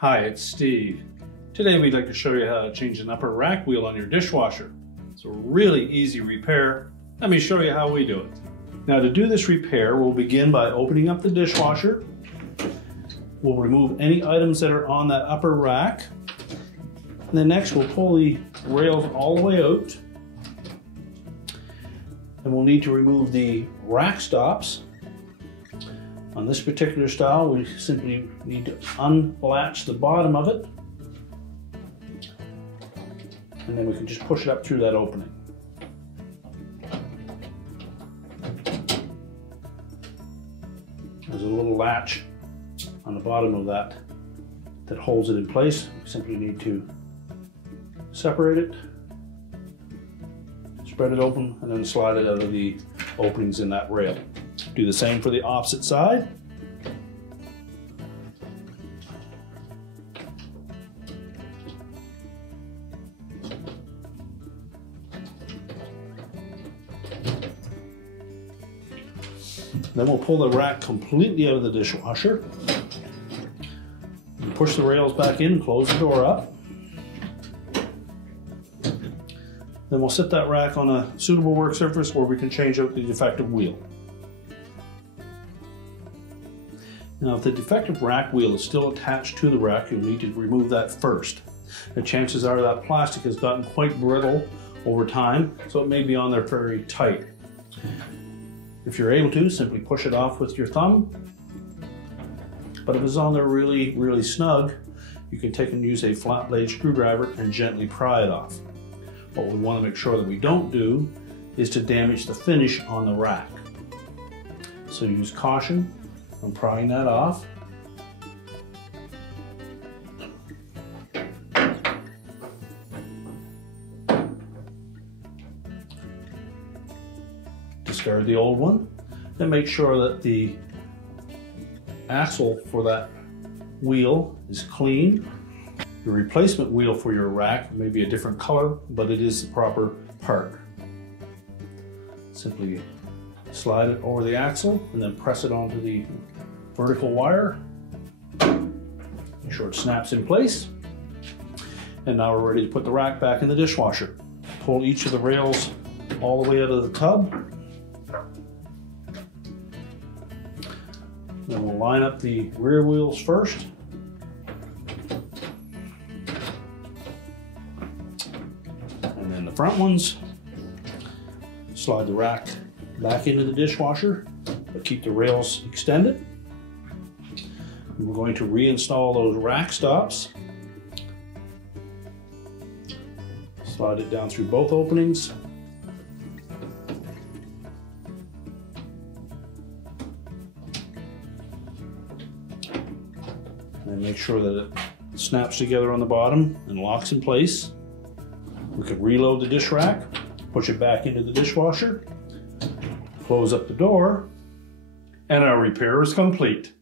Hi, it's Steve. Today we'd like to show you how to change an upper rack wheel on your dishwasher. It's a really easy repair. Let me show you how we do it. Now to do this repair, we'll begin by opening up the dishwasher. We'll remove any items that are on that upper rack. And then next we'll pull the rails all the way out. And we'll need to remove the rack stops. On this particular style, we simply need to unlatch the bottom of it, and then we can just push it up through that opening. There's a little latch on the bottom of that holds it in place. We simply need to separate it, spread it open, and then slide it out of the openings in that rail. Do the same for the opposite side. Then we'll pull the rack completely out of the dishwasher. And push the rails back in and close the door up. Then we'll set that rack on a suitable work surface where we can change out the defective wheel. Now, if the defective rack wheel is still attached to the rack, you'll need to remove that first. The chances are that plastic has gotten quite brittle over time, so it may be on there very tight. If you're able to, simply push it off with your thumb. But if it's on there really snug, you can take and use a flat blade screwdriver and gently pry it off. What we want to make sure that we don't do is to damage the finish on the rack. So use caution when prying that off. Discard the old one, and make sure that the axle for that wheel is clean. Your replacement wheel for your rack may be a different color, but it is the proper part. Simply slide it over the axle and then press it onto the vertical wire. Make sure it snaps in place. And now we're ready to put the rack back in the dishwasher. Pull each of the rails all the way out of the tub. Then we'll line up the rear wheels first. And then the front ones. Slide the rack back into the dishwasher, but keep the rails extended. And we're going to reinstall those rack stops. Slide it down through both openings. And make sure that it snaps together on the bottom and locks in place. We can reload the dish rack, push it back into the dishwasher, close up the door, and our repair is complete.